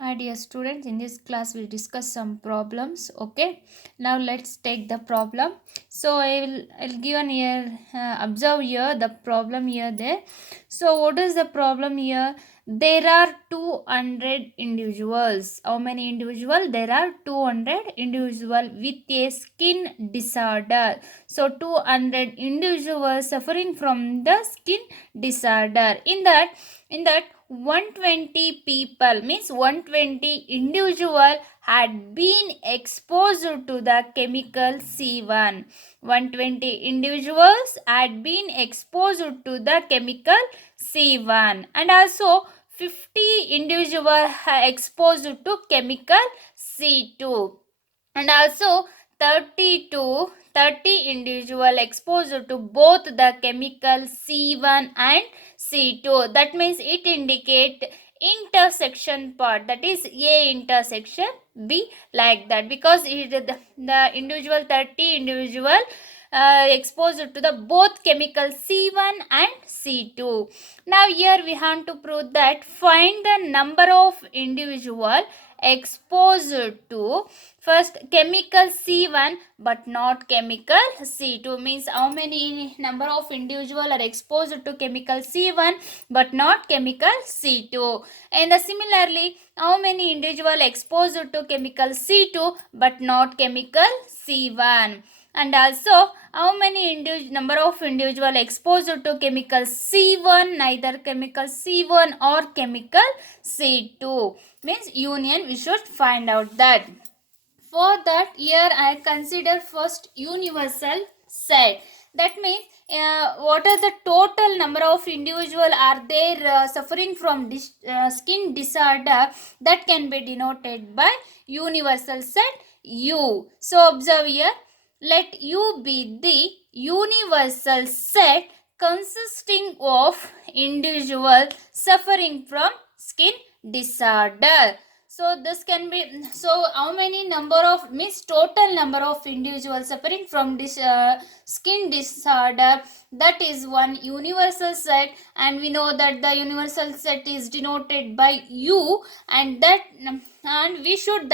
Dear students, in this class we discuss some problems. Okay, now let's take the problem. So I'll give an here. Observe here the problem here there. So what is the problem here? There are 200 individuals. How many individual? There are 200 individual with a skin disorder. So 200 individuals suffering from the skin disorder. In that 120 people, means 120 individual had been exposed to the chemical C1. 120 individuals had been exposed to the chemical C1, and also 50 individuals exposed to chemical C2, and also 30 individual exposed to both the chemical C1 and C2. That means it indicate intersection part, that is A intersection B, like that, because the individual 30 individual exposed to the both chemical C1 and C2. Now here we have to prove that find the number of individual exposed to first chemical C1 but not chemical C2, means how many number of individual are exposed to chemical C1 but not chemical C2, and similarly how many individual exposed to chemical C2 but not chemical C1, and also how many number of individual exposed to chemical C1, neither chemical C1 or chemical C2, means union. We should find out that. For that, here I consider first universal set. That means what are the total number of individual are there suffering from skin disorder, that can be denoted by universal set U. So observe here, let U be the universal set consisting of individual suffering from skin disorder. So this can be, so how many number of, means total number of individuals suffering from this skin disorder, that is one universal set, and we know that the universal set is denoted by U, and that, and we should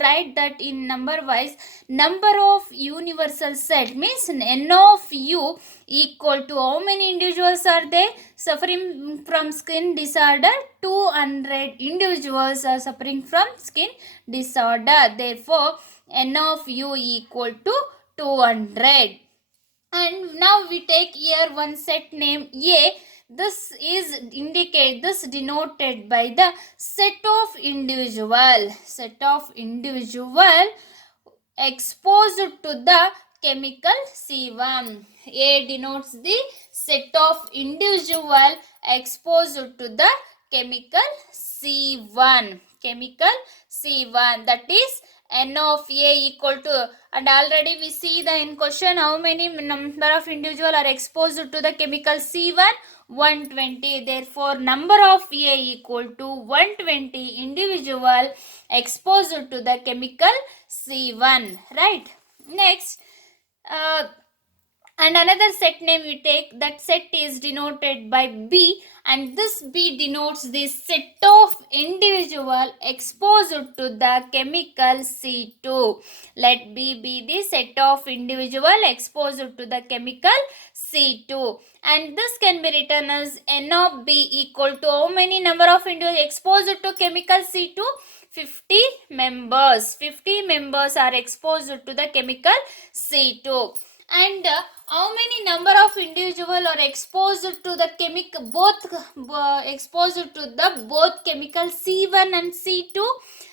write that in number wise. Number of universal set means N of U equal to how many individuals are there suffering from skin disorder? 200 individuals are suffering from skin disorder. Therefore N of U equal to 200. And now we take here one set name A. This is denoted by the set of individual exposed to the chemical C1. A denotes the set of individual exposed to the chemical C1. That is N of A equal to, and already we see the in question how many number of individual are exposed to the chemical C1, 120. Therefore number of A equal to 120 individual exposed to the chemical C1, right? Next, and another set name we take, that set is denoted by B, and this B denotes the set of individual exposed to the chemical C2. Let B be the set of individual exposed to the chemical C2, and this can be written as N of B equal to how many number of individuals exposed to chemical C2? 50 members. 50 members are exposed to the chemical C2. And how many number of individual are exposed to the exposed to the both chemical C1 and C2?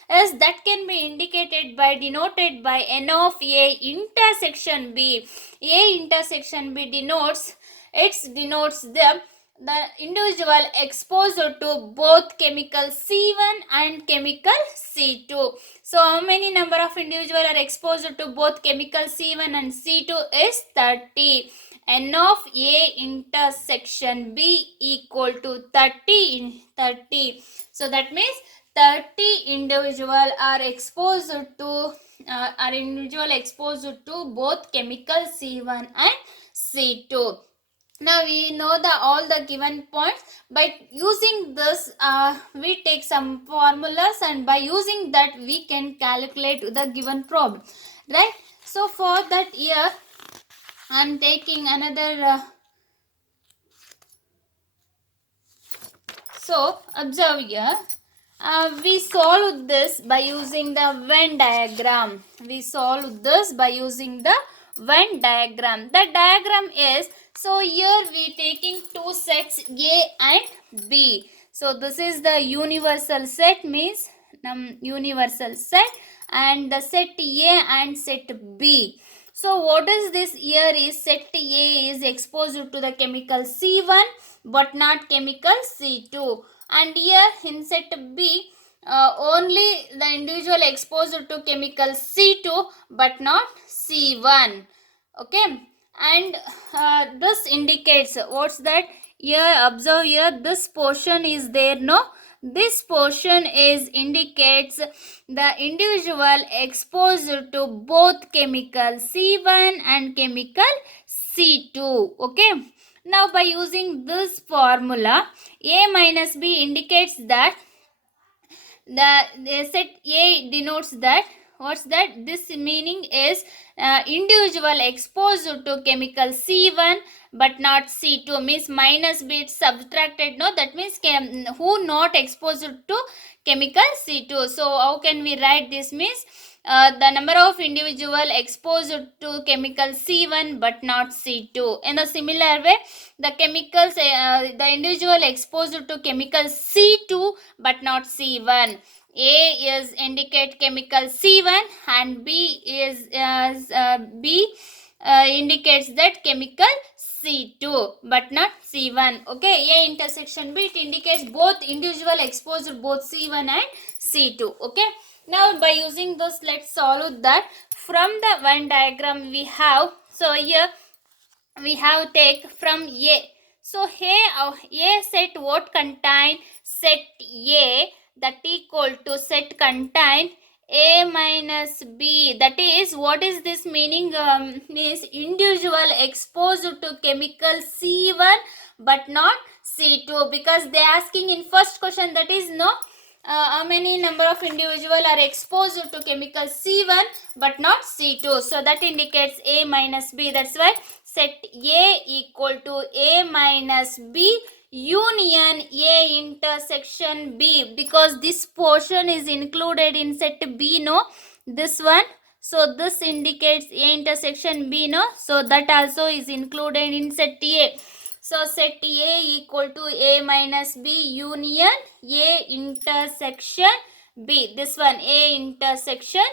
As that can be indicated by, denoted by N of A intersection B. A intersection B denotes the individual exposed to both chemical C1 and chemical C2. So how many number of individual are exposed to both chemical C1 and C2 is 30. N of A intersection B equal to 30. So that means 30 individual are exposed to both chemical C1 and C2. Now we know all the given points. By using this, we take some formulas, and by using that we can calculate the given problem, right? So for that here I am taking another so observe here. We solve this by using the Venn diagram. We solve this by using the Venn diagram. The diagram is, so here we taking two sets A and B. So this is the universal set, means universal set, and the set A and set B. So what is this here is set A is exposed to the chemical C1 but not chemical C2, and here in set B only the individual exposed to chemical C2 but not C1. Okay, and this indicates what's that here. Observe here, this portion is there, no, this portion is indicates the individual exposed to both chemical C1 and chemical C2. Okay, now by using this formula, A minus B indicates that the set A denotes that, what's that, this meaning is individual exposed to chemical C1 but not C2, means minus B subtracted, no, that means who not exposed to chemical C2. So how can we write this, means the number of individual exposed to chemical C1 but not C2. In a similar way, the chemicals, the individual exposed to chemical C2 but not C1. A is indicate chemical C1 and B is indicates that chemical C2 but not C1. Okay, A intersection B, it indicates both individual exposed both C1 and C2. Okay, now by using this, let's solve that. From the Venn diagram we have, so here we have take from A. So here A set what contain set A, that equal to set contain A minus B. That is, what is this meaning? Means individual exposed to chemical C1 but not C2, because they asking in first question, that is, no, how many number of individual are exposed to chemical C1 but not C2. So that indicates A minus B. That's why set A equal to A minus B union A intersection B, because this portion is included in set B, no, this one. So this indicates A intersection B, no, so that also is included in set A. So set A equal to A minus B union A intersection B. This one, A intersection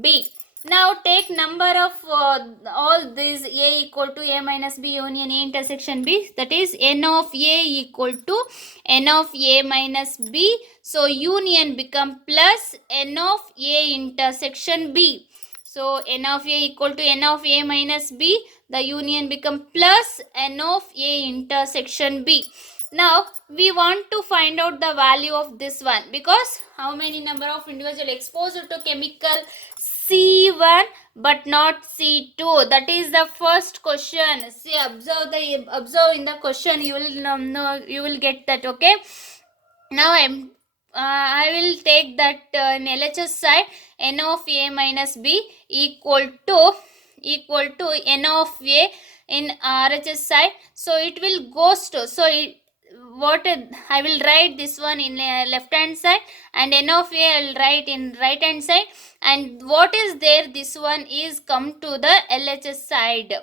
B. Now take number of all these A equal to A minus B union A intersection B, that is N of A equal to N of A minus B. So union become plus N of A intersection B. So N of A equal to N of A minus B, the union become plus N of A intersection B. Now we want to find out the value of this one, because how many number of individual exposed to chemical C1 but not C2, that is the first question. See, observe in the question, you will know, you will get that. Okay, now I will take that in LHS side, N of A minus B equal to N of A in RHS side. So it will goes to, so what I will write this one in left hand side, and N of A I will write in right hand side, and what is there, this one is come to the LHS side,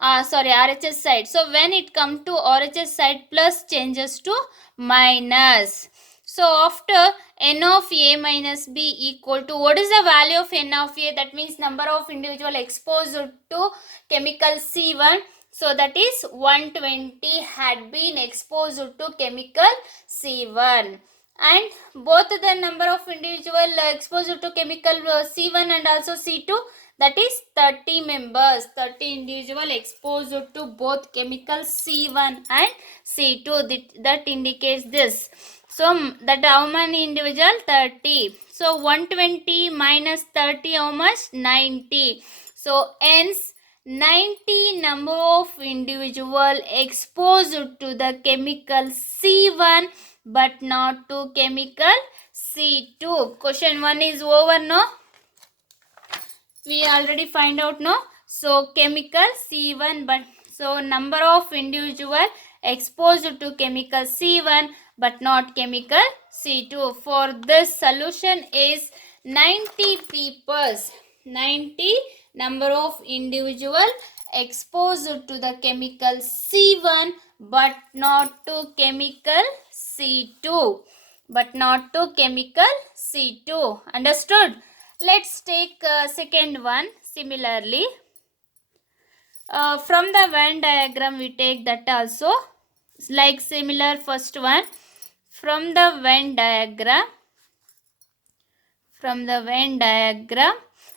RHS side. So when it come to RHS side, plus changes to minus. So after N of A minus B equal to, what is the value of N of A? That means number of individual exposed to chemical C1. So that is 120 had been exposed to chemical C1. And both the number of individual exposed to chemical C1 and also C2, that is 30 members, 30 individual exposed to both chemical C1 and C2. That indicates this. So that how many individual? 30. So 120 minus 30, how much? 90. So hence 90 number of individual exposed to the chemical C1 but not to chemical C2. Question 1 is over, no? We already find out, no? So chemical C1, but so number of individual exposed to chemical C1 but not chemical C2. For this solution is 90 people. 90 number of individual exposed to the chemical C1 but not to chemical C2. But not to chemical C2. Understood? Let's take second one. Similarly, from the Venn diagram we take that also, like similar first one. From the Venn diagram,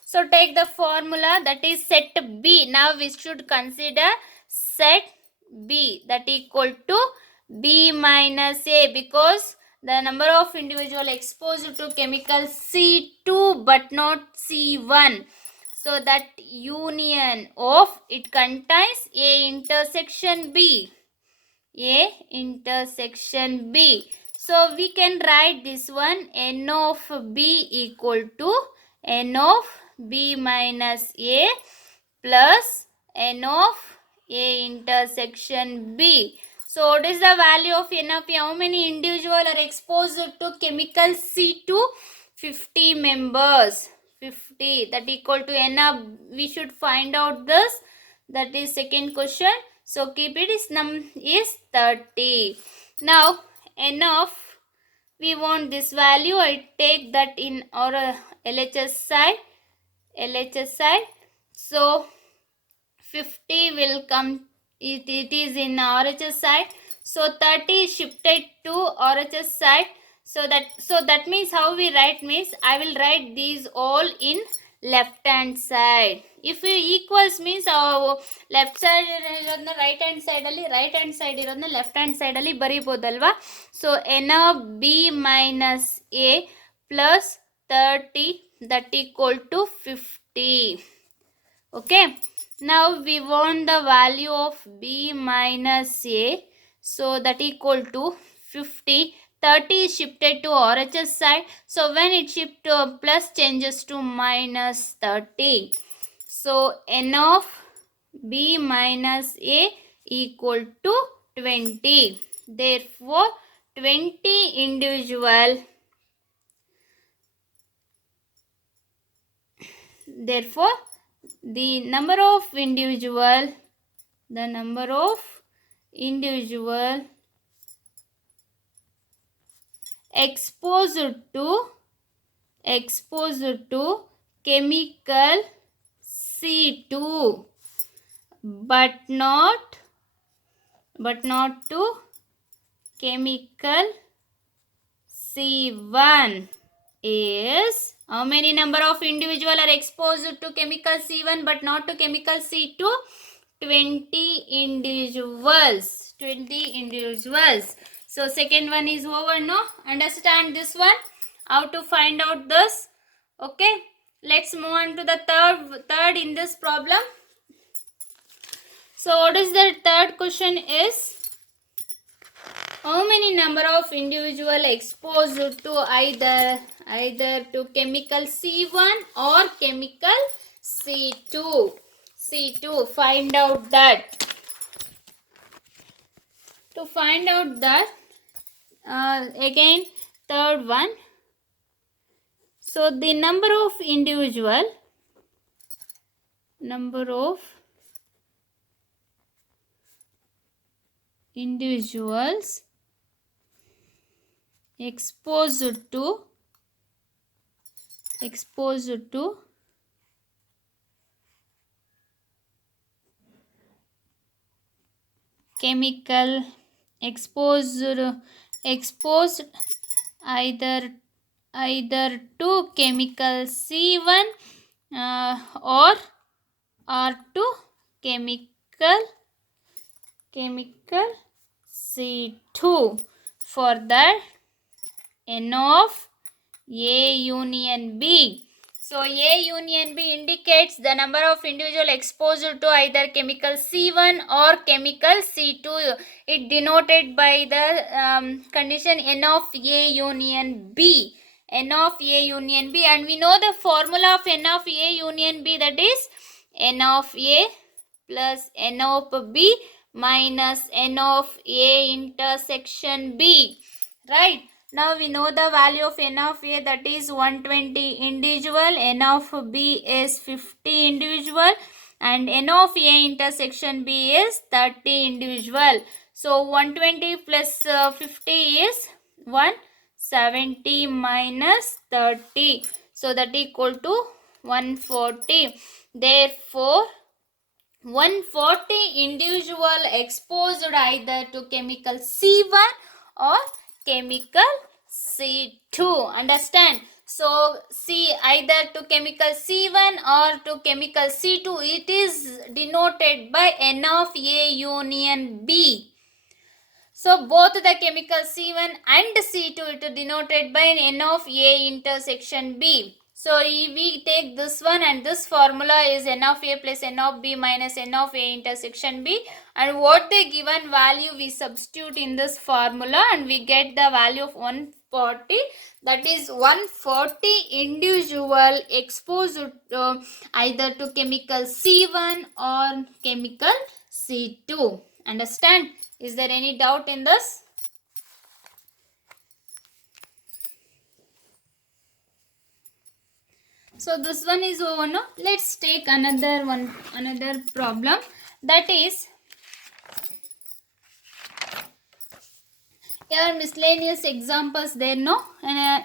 so take the formula, that is set B. Now we should consider set B, that equal to B minus A, because the number of individual exposed to chemical C2 but not C1. So that union of it contains A intersection B. A intersection B. So we can write this one, N of B equal to N of B minus A plus N of A intersection B. So what is the value of N of B? How many individuals are exposed to chemical C2? 50 members. 50. That equal to N of, we should find out this. That is second question. So keep it is 30. Now N of, we want this value. I take that in our LHS side. So 50 will come, it is in RHS side. So 30 is shifted to RHS side. So that means how we write means, I will write these all in left hand side. If you equals means left side irodna right hand side irodna left hand side alli ಬರಿಬೋದಲ್ವಾ. So N of B minus A plus 30, that equal to 50. Okay. Now we want the value of B minus A. So that equal to 50. 30 is shifted to RHS side. So when it shift to plus, changes to minus 30. So N of B minus A equal to 20. Therefore 20 individual. Therefore the number of individual exposed to chemical C2 but not to chemical C1 is, how many number of individual are exposed to chemical C1 but not to chemical C2? 20 individuals. 20 individuals. So second one is over, no? Understand this one? How to find out this? Okay. Let's move on to the third in this problem. So what is the third question is? How many number of individual exposed to either to chemical C1 or chemical C2? Find out that. To find out that, again third one. So the number of individuals exposed to chemical exposed either to chemical C1 or to chemical C2. For that, N of A union B. So A union B indicates the number of individual exposed to either chemical C1 or chemical C2. It denoted by the condition N of A union B. N of A union B, and we know the formula of N of A union B, that is N of A plus N of B minus N of A intersection B. Right? Now we know the value of N of A, that is 120 individual, N of B is 50 individual, and N of A intersection B is 30 individual. So 120 plus 50 is 170 minus 30. So that equal to 140. Therefore 140 individual exposed either to chemical C1 or chemical C2. Understand? So C either to chemical C1 or to chemical C2, it is denoted by N of A union B. So both the chemical C1 and C2, it is denoted by N of A intersection B. So we take this one, and this formula is N of A plus N of B minus N of A intersection B, and what the given value we substitute in this formula, and we get the value of 140, that is 140 individual exposed either to chemical C1 or chemical C2. Understand? Is there any doubt in this? So this one is over now. Let's take another problem. That is, here miscellaneous examples there, no,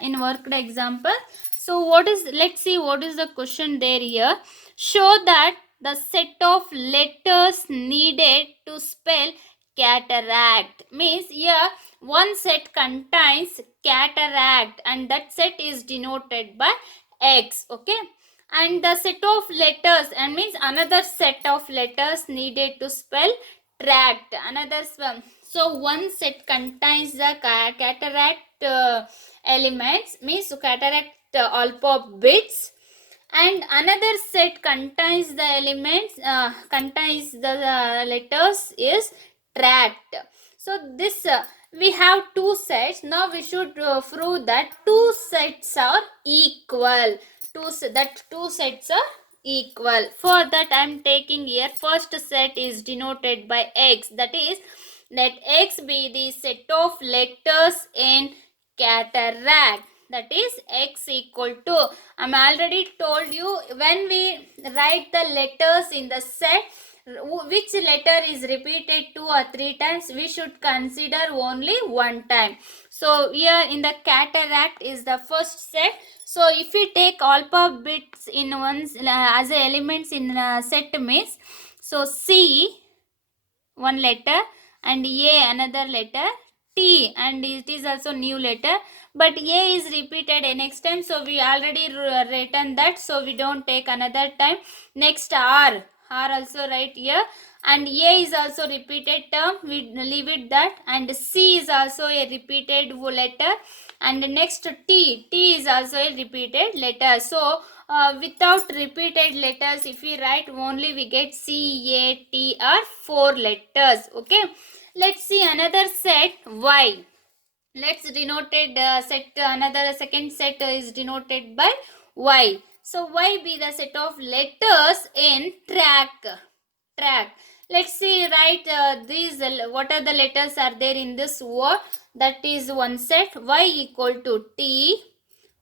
in worked example. So let's see what is the question there here. Show that the set of letters needed to spell cataract, means here one set contains cataract, and that set is denoted by X. Okay, and the set of letters, and means another set of letters needed to spell tract, another. So one set contains the cataract elements, means cataract alpha bits, and another set contains the elements contains the letters is tract. So this we have two sets. Now we should prove that two sets are equal. Two sets are equal. For that I am taking here first set is denoted by X, that is, let X be the set of letters in cataract, that is X equal to, I'm already told you, when we write the letters in the set, which letter is repeated 2 or 3 times, we should consider only one time. So here in the cataract is the first set. So if we take alpha bits in ones as elements in set means, so C one letter and A another letter, T, and it is also new letter, but A is repeated next time, so we already written that, so we don't take another time. Next R also write here, and A is also repeated term, we leave it that, and C is also a repeated letter, and next T is also a repeated letter. So without repeated letters, if we write only, we get C, A, T are 4 letters. Okay, let's see another set Y. Let's denoted set another second set is denoted by Y. So Y be the set of letters in tract. Let's see, write these, what are the letters are there in this word. That is one set. Y equal to T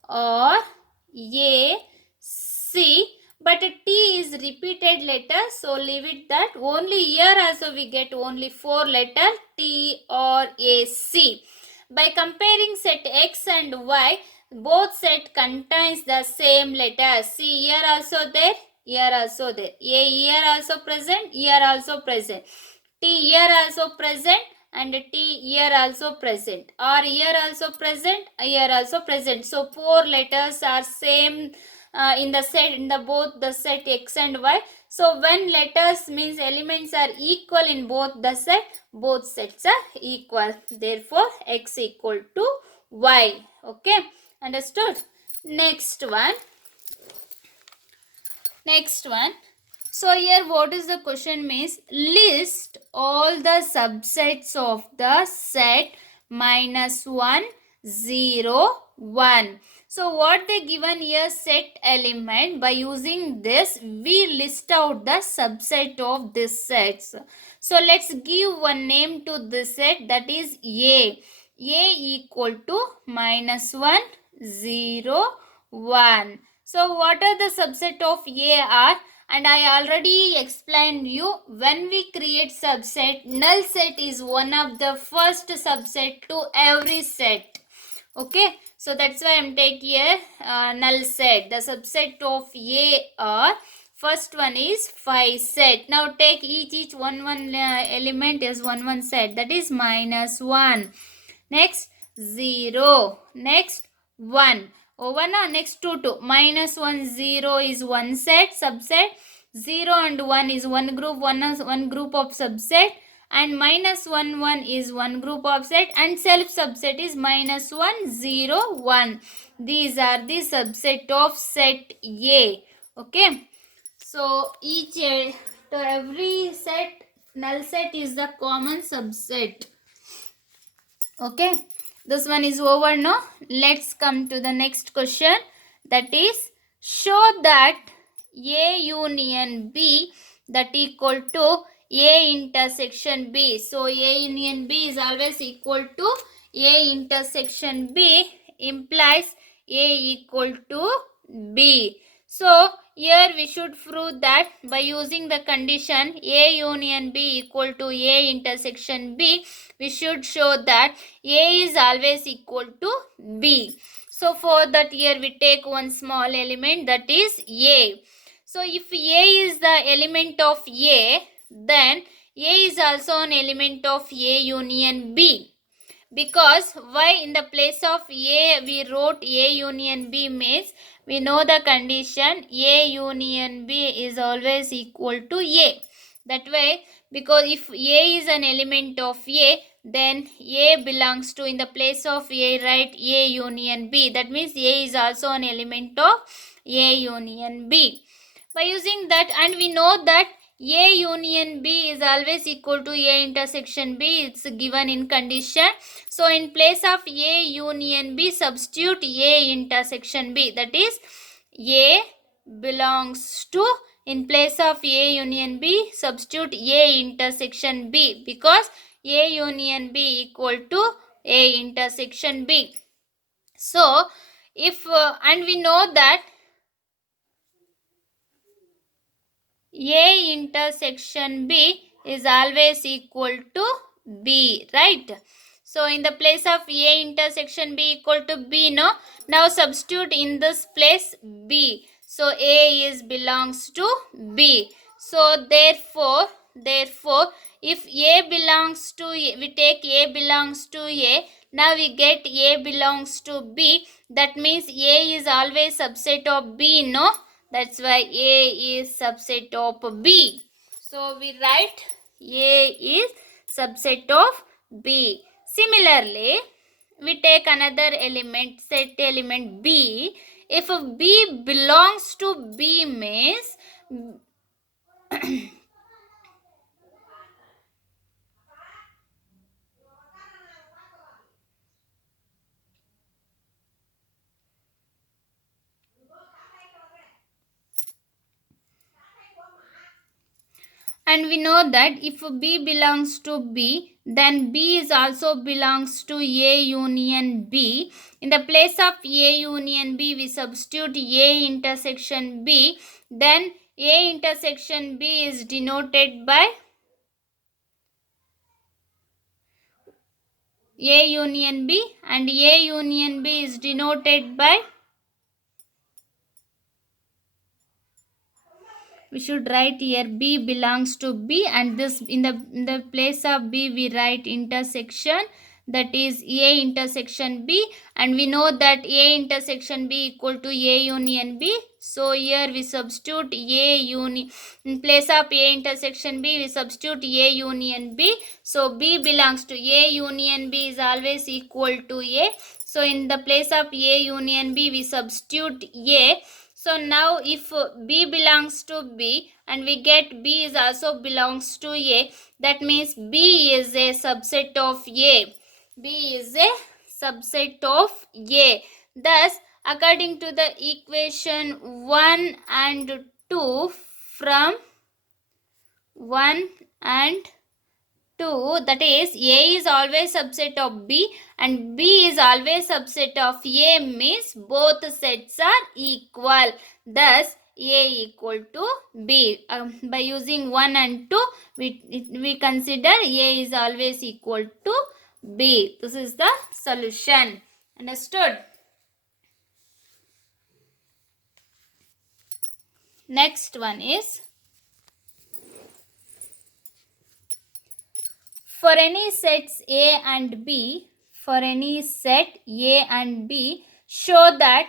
or A, C, but T is repeated letter, so leave it that. Only here also we get only 4 letter, T or A, C. By comparing set X and Y, both set contains the same letter. See, here also there, here also there. A here also present, here also present. T here also present, and T here also present. R here also present, here also present. So 4 letters are same in the set, in the both the set X and Y. So when letters means elements are equal in both the set, both sets are equal. Therefore X equal to Y. Okay, understood? Next one. Next one. So here what is the question means, list all the subsets of the set -1, 0, 1. So what they given here, set element. By using this we list out the subset of this sets. So let's give one name to this set, that is A. A equal to -1, 0, 1. So what are the subset of A are? And I already explained you, when we create subset, null set is one of the first subset to every set. Okay, so that's why I'm taking here null set. The subset of A are, first one is 5 set. Now take each one element is one set, that is -1. Next 0. Next 1. Over now, next 2, -1, 0 is one set, subset. 0 and 1 is one group, one group of subset. And -1, 1 is one group of set. And self subset is -1, 0, 1. These are the subset of set A. Okay. So each to every set, null set is the common subset. Okay, this one is over now. Let's come to the next question, that is, show that A union B that equal to A intersection B. So A union B is always equal to A intersection B, implies A equal to B. So here we should prove that by using the condition A union B equal to A intersection B, we should show that A is always equal to B. So for that, here we take one small element, that is A. So if A is the element of A, then A is also an element of A union B. Because why in the place of A we wrote A union B means, we know the condition A union B is always equal to A. That way, because if A is an element of A, then A belongs to, in the place of A, write A union B. That means A is also an element of A union B. By using that, and we know that A union B is always equal to A intersection B. It's given in condition. So in place of A union B, substitute A intersection B. That is, A belongs to, in place of A union B, substitute A intersection B, because A union B equal to A intersection B. So if and we know that A intersection B is always equal to B, right? So in the place of A intersection B equal to B, no? Now substitute in this place B. So A is belongs to B. So therefore, if A belongs to A, we take A belongs to A. Now we get A belongs to B. That means A is always subset of B, no? That's why A is subset of B. So we write A is subset of B. Similarly, we take another element, set element B. If B belongs to B means and we know that if B belongs to B, then B is also belongs to A union B. In the place of A union B, we substitute A intersection B. Then A intersection B is denoted by A union B, and A union B is denoted by, we should write here B belongs to B, and this in the place of B we write intersection, that is A intersection B, and we know that A intersection B equal to A union B. So here we substitute A union, in place of A intersection B we substitute A union B. So B belongs to A union B is always equal to A. So in the place of A union B we substitute A. So now if B belongs to B and we get B is also belongs to A, that means B is a subset of A. B is a subset of A. Thus, according to the equation 1 and 2, from 1 and 2, that is A is always subset of B and B is always subset of A, means both sets are equal. Thus A equal to B. By using 1 and 2, we consider A is always equal to B. This is the solution. Understood? Next one is, for any sets A and B, show that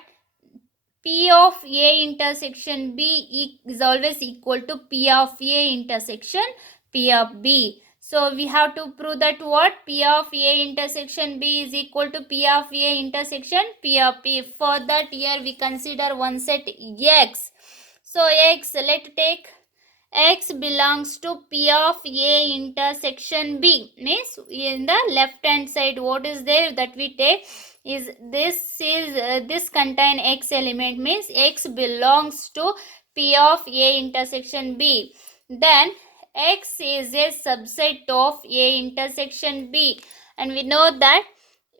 P of A intersection B is always equal to P of A intersection P of B. So we have to prove that what? P of A intersection B is equal to P of A intersection P of B. For that, here we consider one set X. So X, let's take X belongs to P of A intersection B. Means in the left hand side, what is there that we take is this contain X element, means X belongs to P of A intersection B. Then X is a subset of A intersection B, and we know that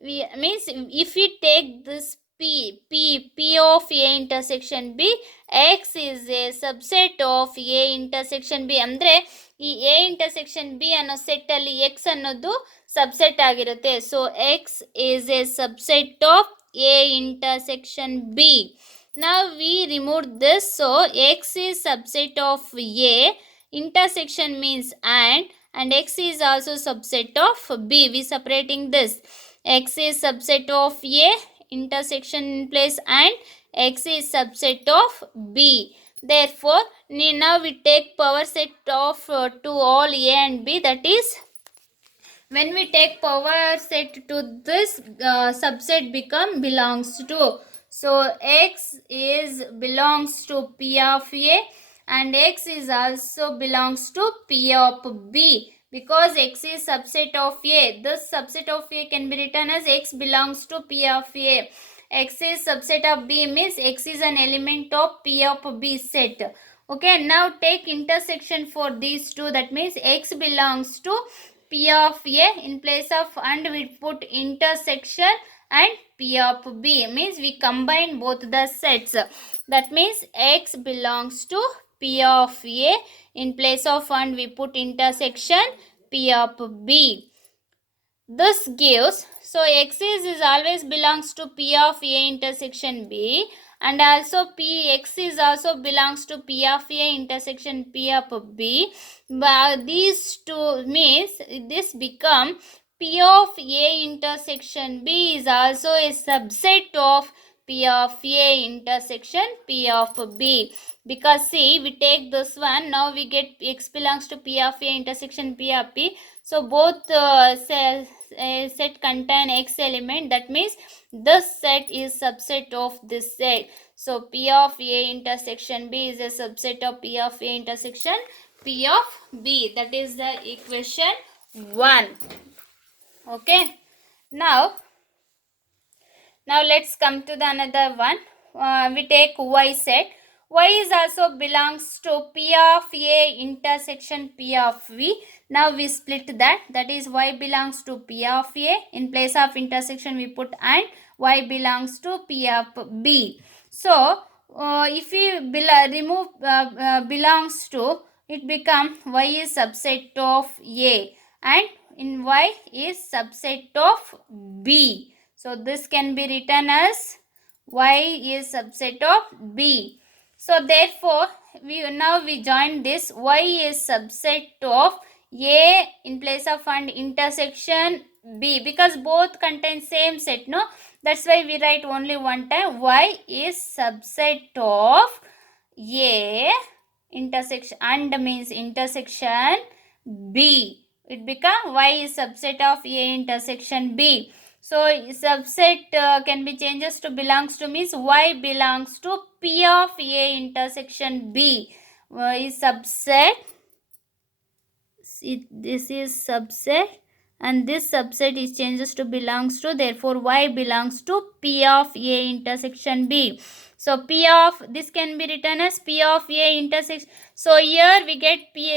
means if we take this P of A intersection B, X is a subset of A intersection B. ಅಂದರೆ ಈ A intersection B ಅನ್ನೋ set ಅಲ್ಲಿ X ಅನ್ನೋದು subset ಆಗಿರುತ್ತೆ. So X is a subset of A intersection B. Now we remove this. So X is subset of A, intersection means and X is also subset of B. We separating this. X is subset of A, intersection in place, and X is subset of B. Therefore, now we take power set of to all A and B. That is, when we take power set to this subset belongs to. So X is belongs to P of A and X is also belongs to P of B. Because X is subset of A, this subset of A can be written as X belongs to P of A. X is subset of B means X is an element of P of B set. Okay, now take intersection for these two. That means X belongs to P of A. In place of and we put intersection and P of B, means we combine both the sets. That means X belongs to P of A. In place of and we put intersection P of B. This gives, so X is always belongs to P of A intersection B, and also X is also belongs to P of A intersection P of B. But these two means this become P of A intersection B is also a subset of P of A intersection P of B. Because see, we take this one, now we get X belongs to P of A intersection P of B. So both set contain X element. That means this set is subset of this set. So P of A intersection B is a subset of P of A intersection P of B. That is the equation 1. Okay. Now let's come to the another one. We take Y set. Y is also belongs to P of A intersection P of V. Now we split that. That is Y belongs to P of A. In place of intersection we put and Y belongs to P of B. So if we remove belongs to, it become Y is subset of A and in Y is subset of B. So this can be written as Y is subset of B. So therefore, we join this. Y is subset of A in place of and intersection B, because both contain same set, no? That's why we write only one time. Y is subset of A intersection and means intersection B. It become Y is subset of A intersection B. So subset can be changes to belongs to means Y belongs to P of A intersection B. Is subset. This is subset, and this subset is changes to belongs to, therefore Y belongs to P of A intersection B. So P of this can be written as P of A intersection. So here we get P